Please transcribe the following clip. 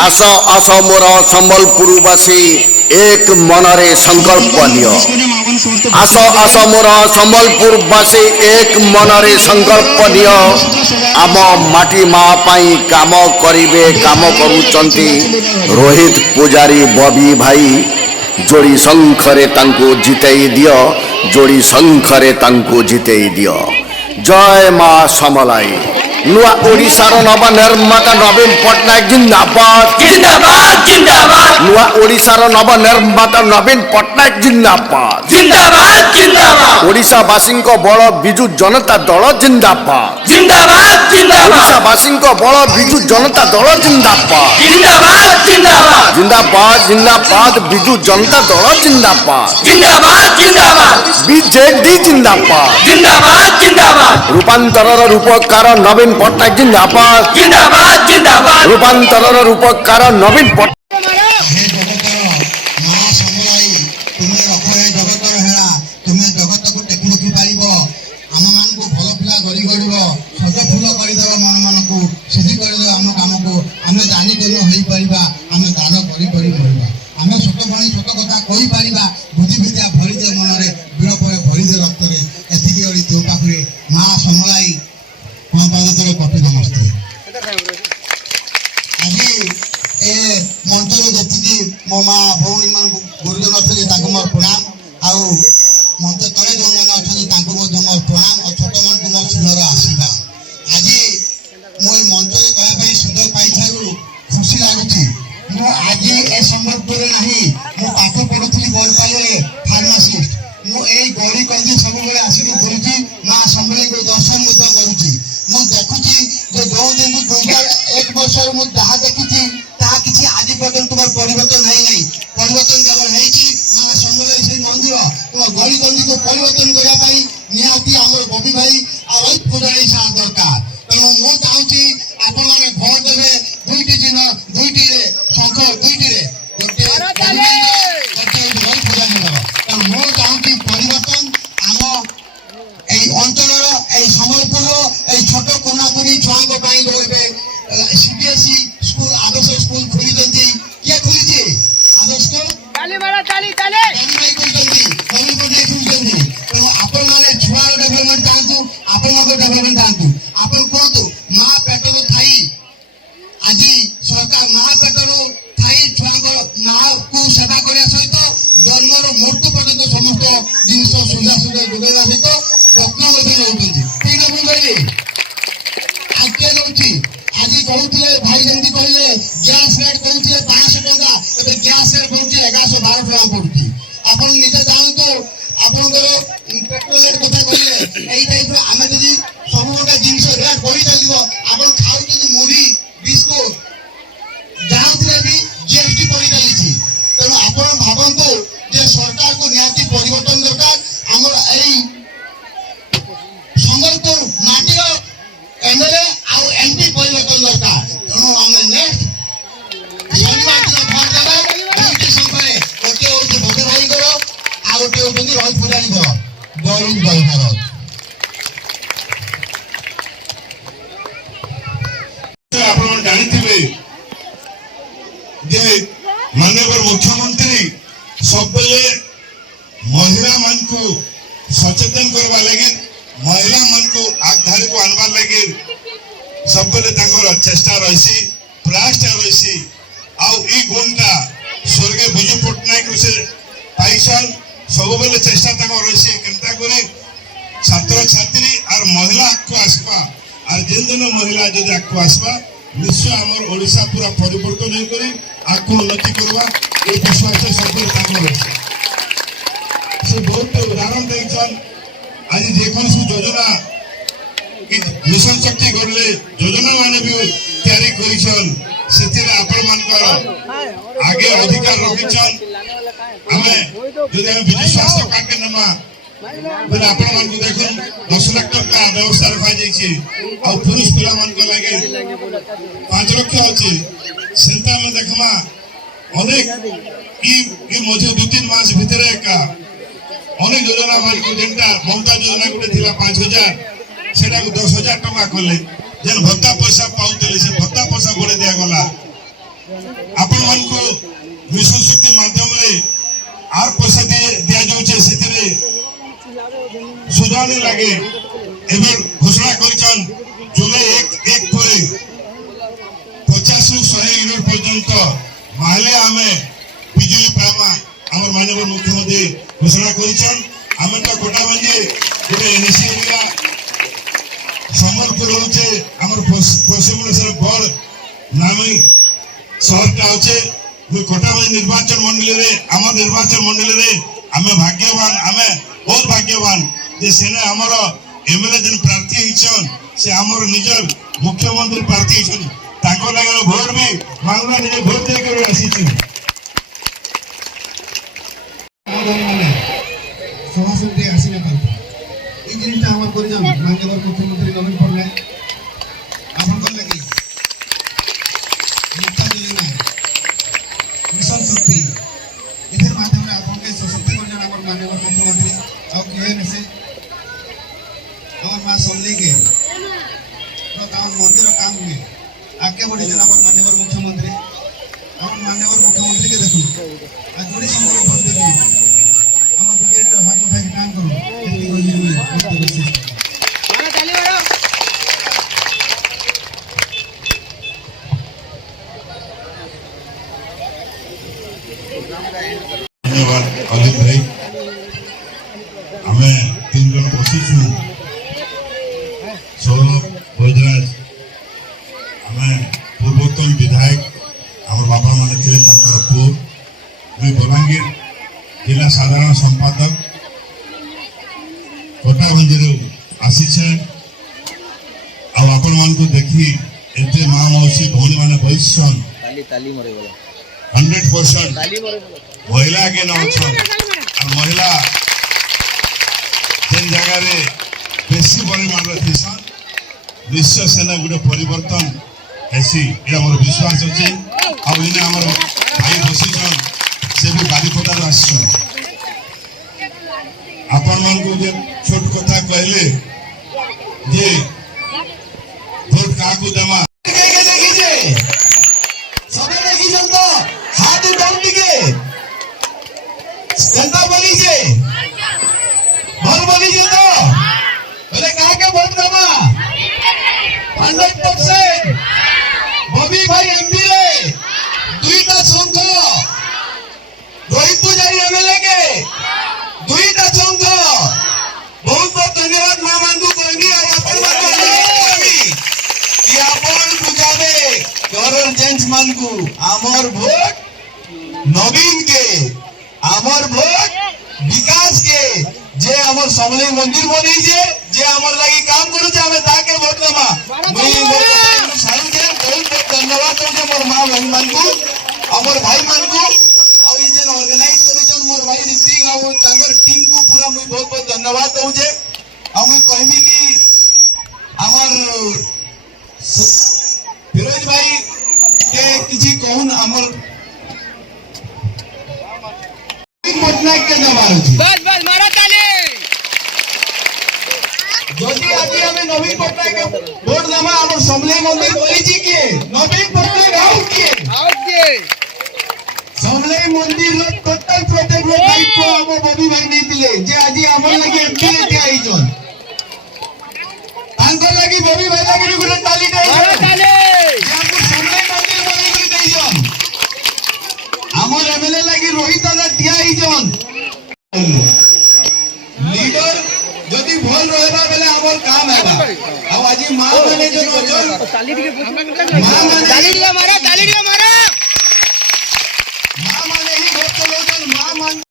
आस आस मोर संबलपुरवासी एक मनरे संकल्प लियो। आस आस मोर संबलपुरवासी एक मनरे संकल्प लियो। आम माटी माँ पाई काम करिवे काम करूचंती रोहित पुजारी बबी भाई जोड़ी शंखरे तांको जितेई दियो जोड़ी शंखरे तांको जितेई दियो। जय माँ समलाई। नुआ ओडिशार नव निर्माता नवीन पट्टनायक जिंदाबाद जिंदाबाद जिंदाबाद। नुआ ओडिशार नव निर्माता नवीन पट्टनायक जिंदाबाद जिंदाबाद जिंदाबाद। ओडिशावासी बल बिजु जनता दल जिंदाबाद जिंदाबाद जिंदाबाद। ओडिशावासी बल बिजु जनता दल जिंदाबाद जिंदाबाद जिंदाबाद। जिंदाबाद जिंदाबाद बिजु जनता दल जिंदाबाद जिंदाबाद जिंदाबाद। बीजेडी जिंदाबाद जिंदाबाद जिंदाबाद। रूपांतरर रूपकार नवीन पट्टनायक जिंदाबाद जिंदाबाद जिंदाबाद। रूपांतरर रूपकार नवीन पट्टनायक मो माँ भौणी मान गुरुजन अच्छे मोर प्रणाम आउ मंच तले जो मैंने अच्छे मोर प्रणाम और छोट मान मोर सुंदर आशीर्वाद। आज मो मंच कहवाई सुजोग पाई खुशी लगुच। आज ए संबलपुर नहीं मो पाठ पढ़ुली गोलपाली फार्मासीस्ट मुझे गली कंदी सब आसिक बुलूची माँ सम्मेलन को दर्शन करुच्ची। मुझुची जो दिन 2001 वर्ष जहाँ देखी किसी आज पर्यटन तुम परिवर्तन है नहीं। परिवर्तन केवल माँ सम्मेलन से मंदिर तुम गली गंदी को परिवर्तन करने निहाती आम बबी भाई और पुजारी साथ दरकार। तेणु मु चाहूँगी आपण मैंने भोट देवे दुईटी चिन्ह दुईटी शंख दुईटी गोटे मु चाहूँगी परिवर्तन आम अंचल संबलपुर छोट कोनापुरी छुआ सीबीएसई स्कूल आदर्श स्कूल खुली किए खुली आदर्श स्कूल आपण मैंने छुआ डेभलपमेंट चाहतु आपण डेभलपमेंट चाहतु आपण कहतु माँ पेटर थी आज सरकार माँ पेटर थी छुआ माँ को सेवा करने सहित जन्मर मृत्यु पर्यटन समस्त जिन सुविधा सुविधा जोगेवा सहित यत्न नौकरी ठीक है कहली आज किए नौची आज कहते भाई जमी कहले गैस रेट कहते 500 टका ए गैस रेट कहते 1112 टका पड़ुची। आप निजे जानतु आपंकर पेट्रोल रेट कथा कहले यही टाइप आम जी सब गोटे जिन रेट बढ़ी चलो आप खाऊ मुढ़ी बिस्कुट जहाँ भी जीएसटी बढ़ी चली। तेणु आप भावतु जे सरकार को निहाती परिवर्तन दरकार आमर संबलपुर माटीर एमएलए आउ एमपी परिवर्तन दरकार। तेणु आम नेक्स्ट शनिवार दिन भोट देवा दुईटी संख्यारे गोटे हूँ बबी भाई आ गोटे हूँ रोहित पुजारी जय हिंद जय भारत। आप जानी जे माननीय मुख्यमंत्री सब महिला मान को सचेतन करवा लगे महिला मान को आगधारी को आनबार लगे सब चेष्टा रही प्रयास रही आउ गुणटा स्वर्गीय विजु पट्टनायक से पाइसन सब बेले चेष्टा रही केनता करे छात्र छात्री और महिला आगको आसवा और जिन दिन महिला जब आगको आसवा निश्चय आमर ओडिशा पूरा परिवर्तन होकर आगको उन्नति करवा ये विश्वास सब से बहुत उदाहरण देखन आज जेकोसी योजना मिशन शक्ति करले योजना माने भी तैयारी करिछन सेतिर आपण मानकर आगे अधिकार रखिछन। हमें जदि हम विजु स्वास्थ्य कार्ड के नमा बोले आपण मान को देखन 10 लाख टका व्यवस्था रखा जाइछि और पुरुष पिला मान को लागे 5 लाख अछि सेंता में देखमा अनेक ई मजे 2-3 मास भीतर एका अनेक योजना मान को जेंटा ममता योजना गुटे थिला 5000 सेटा को 10,000 टका करले जेन भत्ता पैसा पाउतले से भत्ता पैसा बढ़े दिया गला आपण मानको मिशन शक्ति माध्यम रे आर पैसा दिया जाउछे सेतिरे सुधारने लगे एबर घोषणा करिछन जुलाई 1 ପରେ 50 ରୁ 100 यूनिट पर्यंत माले आमे बिजली पामा हमर माननीय मुख्यमंत्री घोषणा करिछन आमे तो गोटा बंजे गोटे एनसी एरिया संबलपुर होचे हमर पश्चिम ओडिशा बड़ नामी शहरटा होचे मुई कोटाबाई निर्वाचन मंडली रे हमर निर्वाचन मंडली रे आमे भाग्यवान आमे बहुत भाग्यवान जे सेने हमर एमएलए जन प्रार्थी हिचन से हमर निजर मुख्यमंत्री प्रार्थी हिचन ताको लागल भोट भी मांगना निजे भोट दे के आसी छी सभासद आसी न पाल এই জিনিসটা আমার করে যান মাননীয় মুখ্যমন্ত্রী নবীন পটনায়ক আপনাদের লাগি মুক্তা যোজনা মিশন শক্তি এর মাধ্যমে আপনাকে সশক্ত করে যান আমার মাননীয় মুখ্যমন্ত্রী আর কি है से আমার মা সল্লি के तो काम मंदिर काम में आगे बढ़ी जान আমার माननीय मुख्यमंत्री আমার माननीय मुख्यमंत्री के देखो आज जोड़ी समूह भोट देबी আমার ব্রিগেডের হাত উঠাই কাম করুন এটি বলি আমি বক্তব্য শেষ धन्यवाद अलित भाई हमें 3 जन बसिछु सौरभ भोजराज हमें पूर्वतन विधायक हमर बाबा माने थे ताकर पुओ मैं बलांगीर जिला साधारण संपादक कोटाभंजरे आसीछे आ आपण मान को देखी एते मां मौसी भौणी माने बैसन ताली मरे गला 100% ताली मरे गला महिला के न छन और महिला जेन जगह रे बेसी परिमाण रे थिसन निश्चय सेना गुटे परिवर्तन ऐसी ये हमर विश्वास अछि आ इने हमर भाई बसिछन से भी बारीपदा रे आछन अपन मन को जे छोट कथा कहले जे वोट काकू देमा সবাই দেখি যান তো হাত উঠান দিকে जनता बोली जे भल बोली जे तो बोले कहा के वोट देबा 100% बबी भाई एमपी रे दुईटा संघ रोहित पुजारी एमएलए के दुईटा संघ बहुत बहुत धन्यवाद मां मानू कोंगी और अपन कोंगी कि अपन बुझावे गौरव जेंट्स मानकू आमर वोट नवीन के आमर वोट विकास के जे हमर समले मंदिर बनी जे हमर लागि काम करू जे हमें ताके वोट देमा मुई मोर सारू के बहुत बहुत धन्यवाद दे मोर मां बहन मानकू हमर भाई मानकू आ ई जे ऑर्गेनाइज करे जन मोर भाई ऋतिक आ तांगर टीम को पूरा मुई बहुत बहुत धन्यवाद दउ जे आ मुई कहमी कि हमर फिरोज भाई के किछि कहून हमर पटनायक के जवाब अछि बस बस मारा ताली যদি আজি আমি নবীন পটনায়ক ভোট দেবা আমার সমলে মন্দির বলিছি কি নবীন পটনায়ক আউট কি সমলে মন্দির টোটাল প্রত্যেক দায়িত্ব আমার ববি ভাই নিতিলে যে আজি আমার লাগি এমপি তে আইছন তাঙ্কর লাগি ববি ভাই লাগি গুলো তালি দেই मारा ताली যে আমার সমলে মন্দির বলি দেইছন আমার এমএলএ লাগি রোহিত দাদা দিয়া আইছন लीडर যদি ভুল রহেবা বেলে আমর কাম হেবা আর আজি মা মানে যে ताली टिके মা মানে